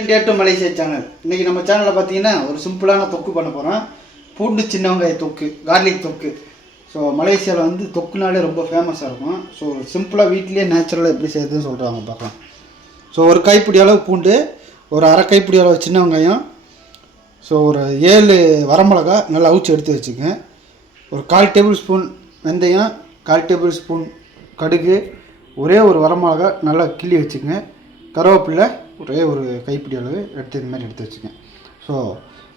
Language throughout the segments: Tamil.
India to Malaysia channel. இன்றைக்கி நம்ம சேனலில் பார்த்தீங்கன்னா ஒரு சிம்பிளான தொக்கு பண்ண போகிறோம். பூண்டு சின்ன வெங்காய தொக்கு, கார்லிக் தொக்கு. ஸோ மலேசியாவில் வந்து தொக்குனாலே ரொம்ப ஃபேமஸாக இருக்கும். ஸோ சிம்பிளாக வீட்லேயே நேச்சுரலாக எப்படி செய்யறதுன்னு சொல்கிறாங்க பார்க்கலாம். ஸோ ஒரு கைப்பிடி அளவு பூண்டு, ஒரு அரை கைப்பிடி அளவு சின்ன வெங்காயம், ஸோ ஒரு 7 வரமிளகா நல்லா அவிச்சு எடுத்து வச்சுக்கங்க. ஒரு 1/4 டேபிள் ஸ்பூன் வெந்தயம், 1/4 டேபிள் ஸ்பூன் கடுகு, ஒரே ஒரு வரமிளகா நல்லா கிள்ளி வச்சுக்கங்க. கருவேப்பிலை ஒரே ஒரு கைப்பிடி அளவு எடுத்து இந்த மாதிரி எடுத்து வச்சுக்கங்க. ஸோ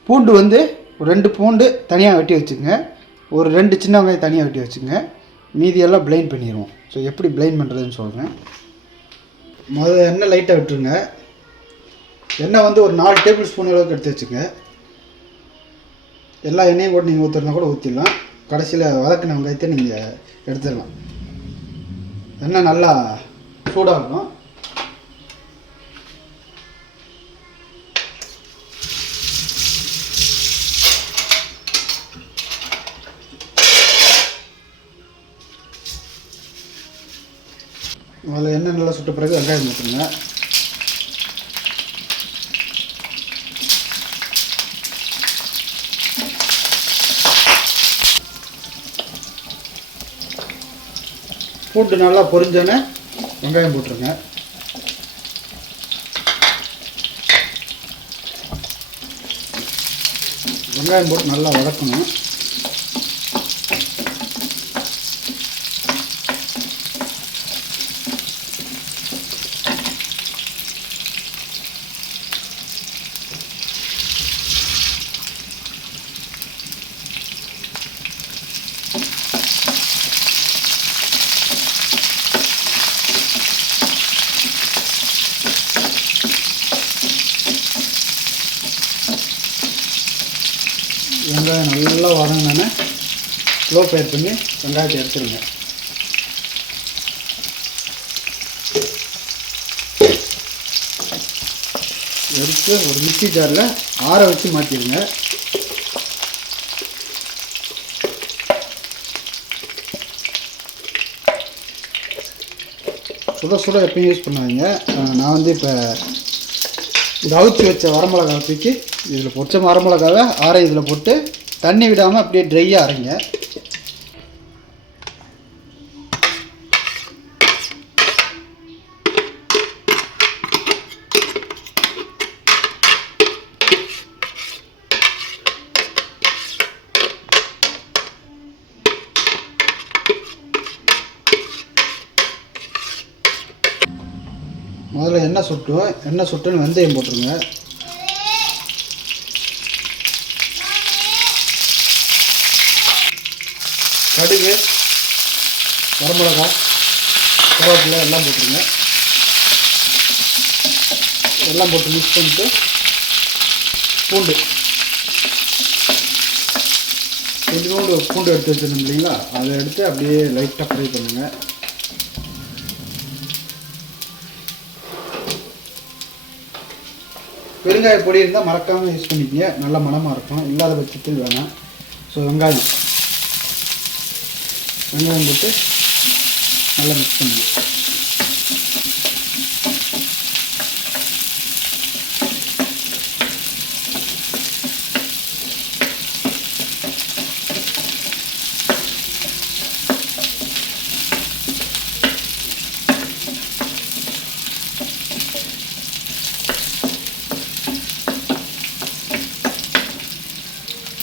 பூண்டு வந்து ஒரு 2 பூண்டு தனியாக வெட்டி வச்சுக்கோங்க. ஒரு 2 சின்ன வெங்காயம் தனியாக வெட்டி வச்சுக்கோங்க. மீதியெல்லாம் பிளைண்ட் பண்ணிடுவோம். ஸோ எப்படி பிளைண்ட் பண்ணுறதுன்னு சொல்கிறேன். முதல்ல எண்ணெய் லைட்டாக விட்டுருங்க. எண்ணெய் வந்து ஒரு 4 டேபிள் ஸ்பூன் அளவுக்கு எடுத்து வச்சுக்கோங்க. எல்லா எண்ணெயும் கூட நீங்கள் ஊற்றுறதுனா கூட ஊற்றிடலாம். கடைசியில் வதக்கின வெங்காயத்தை நீங்கள் எடுத்துடலாம். எண்ணெய் நல்லா சூடாகணும். அதில் எண்ணெய் நல்லா சுட்ட பிறகு வெங்காயம் ஊற்றுங்க. பூண்டு நல்லா பொரிஞ்சோன்னே வெங்காயம் போட்டுருங்க. வெங்காயம் போட்டு நல்லா வதக்கணும். வெங்காயம் நல்லா வதங்கினோன்னே ஸ்லோ ஃபயர் பண்ணி வெங்காயத்தை எடுத்துருங்க. எடுத்து ஒரு மிக்ஸி ஜாரில் ஆற வச்சு மாற்றிடுங்க. சுட சுட எப்பயும் யூஸ் பண்ணுவாங்க. நான் வந்து இப்போ இது அவிச்சு வச்ச வரமிளகாவை தூக்கி இதில் பொரிச்ச வரமிளகாவை இதில் போட்டு தண்ணி விடாமல் அப்படியே ட்ரையாக அரைங்க. முதல்ல எண்ணெய் சுட்டுன்னு வெந்தயம் போட்டுருங்க. கடுகு, வரமிளகா, கருவேப்பிலை எல்லாம் போட்டுருங்க. எல்லாம் போட்டு மிக்ஸ் பண்ணிட்டு பூண்டு கொஞ்சோண்டு பூண்டு எடுத்து வச்சுருந்தோம் இல்லைங்களா, அதை எடுத்து அப்படியே லைட்டாக ஃப்ரை பண்ணுங்கள். பெருங்காய பொடி இருந்தால் மறக்காமல் யூஸ் பண்ணிக்கங்க, நல்ல மணமாக இருக்கும். இல்லாத பட்சத்தில் வேணாம். ஸோ வெங்காயம் போட்டு நல்லா மிக்ஸ் பண்ணுங்க.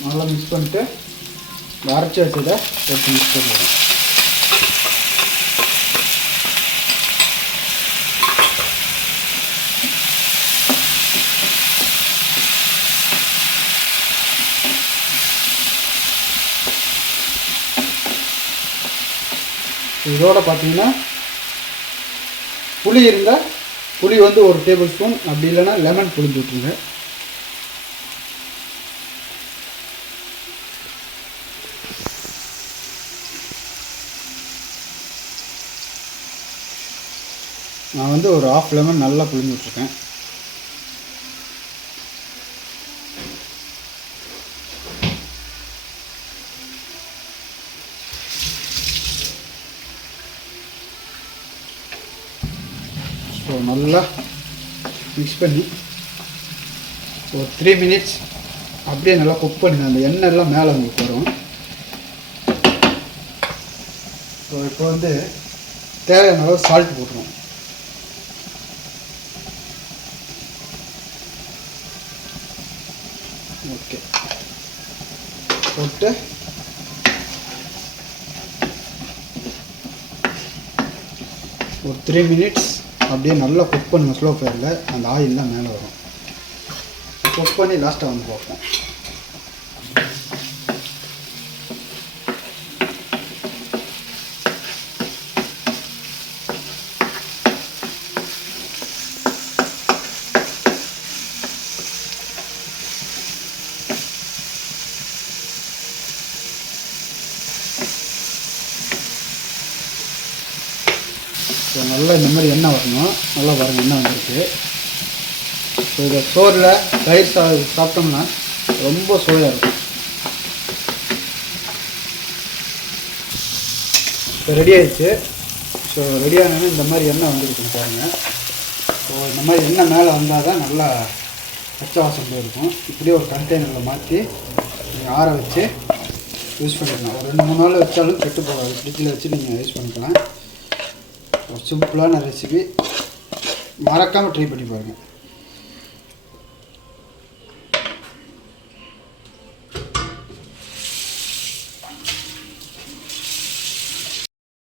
நல்லா மிக்ஸ் பண்ணிட்டு அரைச்சி வச்சதை எடுத்து மிக்ஸ் பண்ணுவோம். இதோட பார்த்தீங்கன்னா புளி இருந்தால் புளி வந்து 1 டேபிள் ஸ்பூன், அப்படி இல்லைன்னா லெமன் புளிஞ்சு விட்டுருங்க. நான் வந்து ஒரு 1/2 லெமன் நல்லா புளிஞ்சு விட்ருக்கேன். ஸோ நல்லா மிக்ஸ் பண்ணி ஒரு 3 மினிட்ஸ் அப்படியே நல்லா குக் பண்ணுங்க. அந்த எண்ணெய் எல்லாம் மேலே உங்களுக்கு வரும். ஸோ இப்போ வந்து தேவையான அளவு சால்ட் போட்டுருவோம். ஓகே, போட்டு ஒரு 3 மினிட்ஸ் அப்படியே நல்லா குக் பண்ணுங்கள். ஸ்லோ ஃபயரில் அந்த ஆயிலெலாம் மேலே வரும். குக் பண்ணி லாஸ்ட்டாக வந்து பார்ப்போம். ஸோ நல்லா இந்த மாதிரி எண்ணெய் வரணும். நல்லா பாருங்கள் எண்ணெய் வந்துருக்கு. ஸோ இதை சோறில் தயிர் சாப்பிட்டோம்னா ரொம்ப சுவையாக இருக்கும். இப்போ ரெடி ஆகிடுச்சு. ஸோ ரெடியானது இந்த மாதிரி எண்ணெய் வந்துருக்குன்னு பாருங்கள். ஸோ இந்த மாதிரி எண்ணெய் மேலே வந்தால் தான் நல்லா பச்சை வாசம் போயிருக்கும். இப்படியே ஒரு கண்டெய்னரில் மாற்றி நீங்கள் ஆற வச்சு யூஸ் பண்ணிக்கலாம். ஒரு 2-3 நாள் வச்சாலும் கெட்டு போகாது. ஃப்ரிட்ஜில் வச்சு நீங்கள் யூஸ் பண்ணிக்கலாம். ஒரு சிம்பிளான ரெசிபி, மறக்காமல் ட்ரை பண்ணி பாருங்கள்.